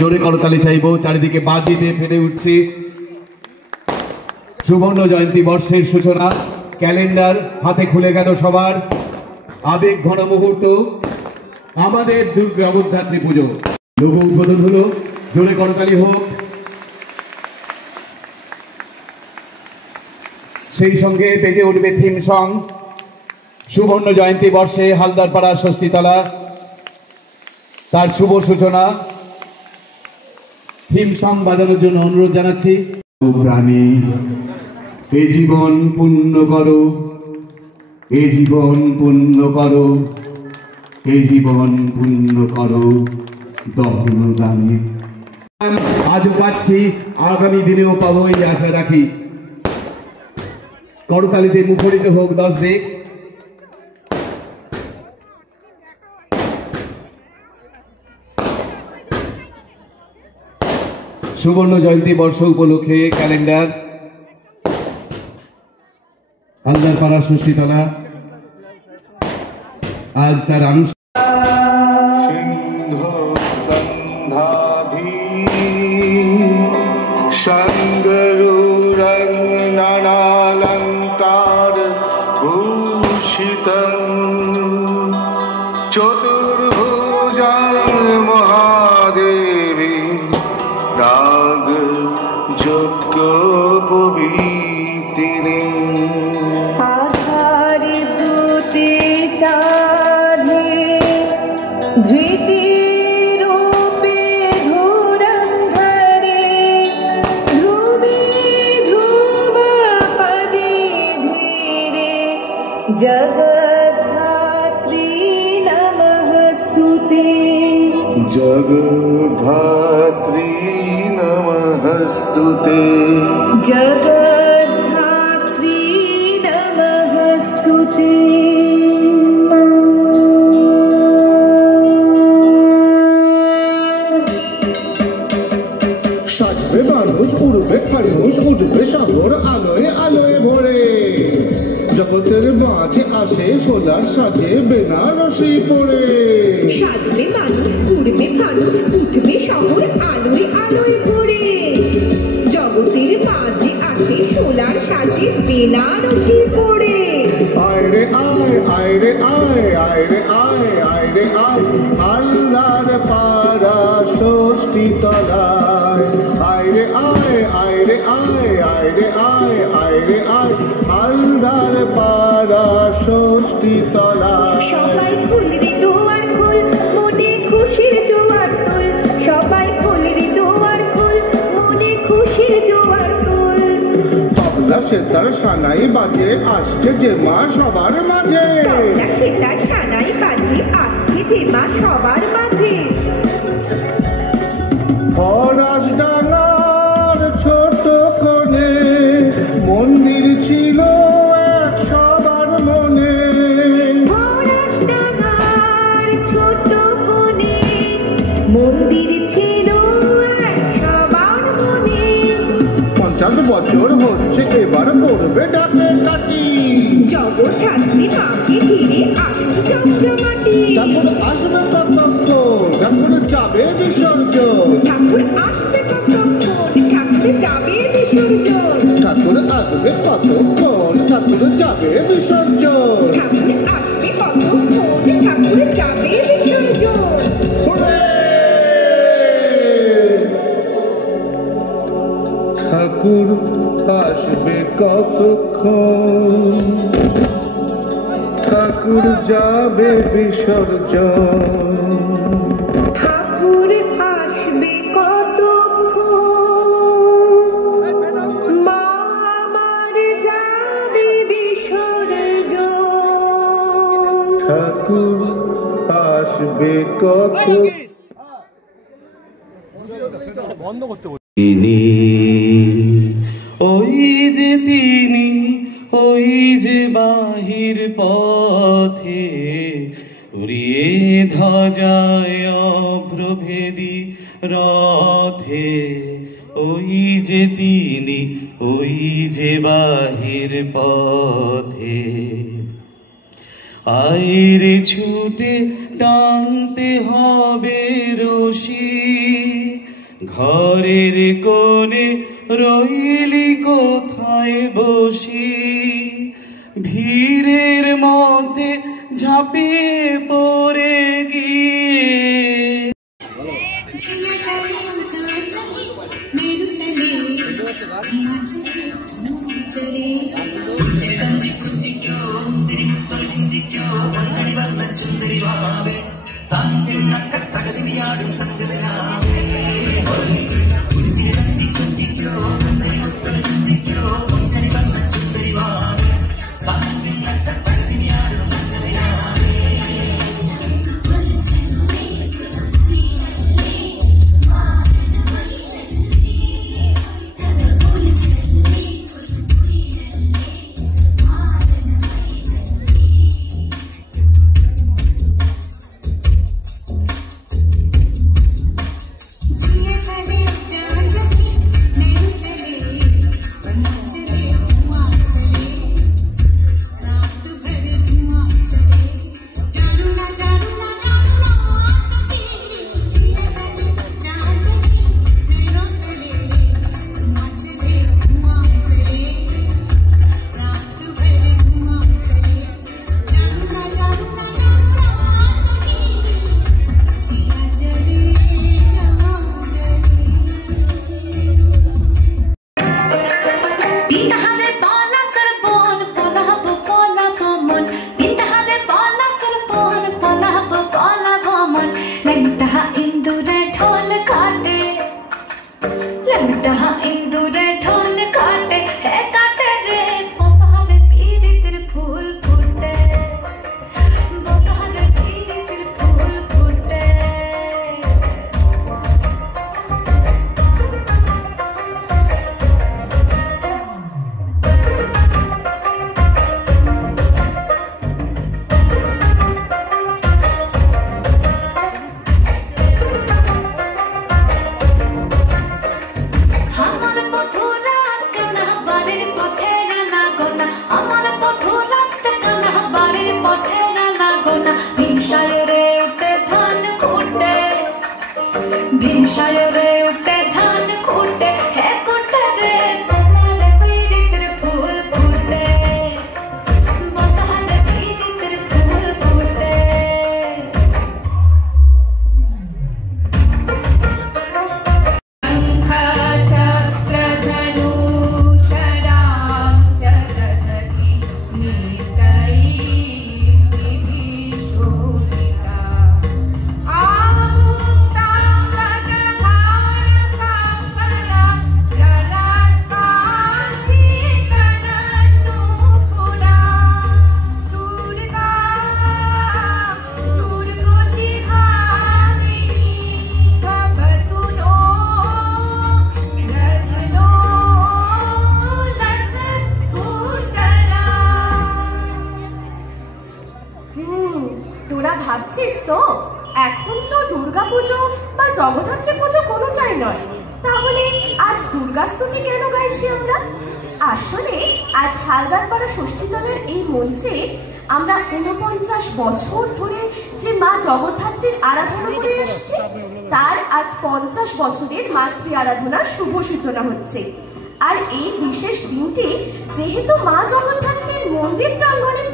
জোরে করতালি চাইব। চারিদিকে বাজিতে ফেটে উঠছে সুবর্ণ জয়ন্তী বর্ষের সূচনা। ক্যালেন্ডার হাতে খুলে গেল সবার। আবেগ ঘন মুহূর্ত আমাদের জগদ্ধাত্রী পুজো। লোগো উদ্বোধন হলো, জোরে করতালি হোক। সেই সঙ্গে বেজে উঠবে থিম সং। সুবর্ণ জয়ন্তী বর্ষে হালদারপাড়া ষষ্ঠীতলা তার শুভ সূচনা। থিম সং বাজানোর জন্য অনুরোধ জানাচ্ছি। প্রাণী এ জীবন পুণ্য করো, এ জীবন পুণ্য করো, এ জীবন পুণ্য করো দহন দানে। আজও পাচ্ছি, আগামী দিনেও পাবো এই আশা রাখি। করতালিতে মুখরিত হোক 10 দিক। সুবর্ণ জয়ন্তী বর্ষ উপলক্ষে ক্যালেন্ডার হালদারপাড়া ষষ্ঠীতলা আজ তার जगद्धात्री नमस्तुते, जगद्धात्री नमस्तुते, जगद्धात्री नमस्तुते। সাজবে মানুষ, উড়বে ফানুষ, উঠবে শহর আলোয় আলোয় ভরে। জগতের মাঝে আসে সোলার সাজে বেনারসি পরে। সাজবে মানুষ, উড়বে ফানুষ, উঠবে শহর আলোয় আলোয় ভরে। জগতের মাঝে আসে সোলার সাজে বেনারসি পরে। আয় রে আয়, আয় রে আয়, আয় রে আয়, আয় রে আয়, আল্লাহর পাড়া ষষ্ঠীতলায়। আয় রে আয়, আয় রে আয়, আয় রে আয়, আয় রে আয়, আল্লাহর পাড়া ষষ্ঠীতলায়। সবাই খুল রে দুয়ার খুল, মনে খুশির জোয়ার তুল। সবাই খুল রে দুয়ার খুল, মনে খুশির জোয়ার তুল। তবলা সেতার সানাই বাজে, আসছে যে মা সবার মাঝে। তবলা সেতার সানাই বাজে, আসছে যে মা সবার মাঝে। ফরাসডাঙ্গার ছোট কোণে মন্দির ছিল এক সবার মনে। ফরাসডাঙ্গার ছোট কোণে মন্দির ছিল এক সবার মনে। 50 বছর হচ্ছে এবার পড়বে ডাকে কাটি। জগদ্ধাত্রী মাকে ঘিরে আসুন জমজমাটি। ঠাকুর আসবে কতক্ষণ, ঠাকুর যাবে বিসর্জন। ঠাকুর আসবে কতক্ষণ, ঠাকুর যাবে বিসর্জন। ঠাকুর আসবে কতক্ষণ, ঠাকুর যাবে বিসর্জন। ঠাকুর আসবে কতক্ষণ, ঠাকুর যাবে বিসর্জন। ঠাকুর আসবে কতক্ষণ, ঠাকুর যাবে বিসর্জন। ঠাকুর আসবে কতক্ষণ, মা আমার যাবে বিসর্জন। ঠাকুর আসবে কতক্ষণ। তিনি ওই যে তিনি, ওই যে বাহির পথে উড়িয়ে ধ্বজায় অভ্রভেদী রথে। ওই যে তিনি, ওই যে বাহির পথে। আইরে ছুটে টানতে হবে রশি, ঘরের কোণে রইলি কোথায় বসি, ভিড়ের মধ্যে ঝাঁপিয়ে পড়ে গিয়ে। তোরা ভাবছিস তো এখন তো দুর্গা পুজো বা জগদ্ধাত্রী পুজো কোনোটাই নয়, তাহলে আজ দুর্গা স্তুতি কেন গাইছি আমরা? আসলে আজ হালদারপাড়া ষষ্ঠীতলার এই মঞ্চে আমরা ৪৯ বছর ধরে যে মা জগদ্ধাত্রীর আরাধনা করে আসছি, তার আজ ৫০ বছরের মাতৃ আরাধনার শুভ সূচনা হচ্ছে। আর এই বিশেষ দিনটি যেহেতু মা জগদ্ধাত্রীর মন্দির প্রাঙ্গণে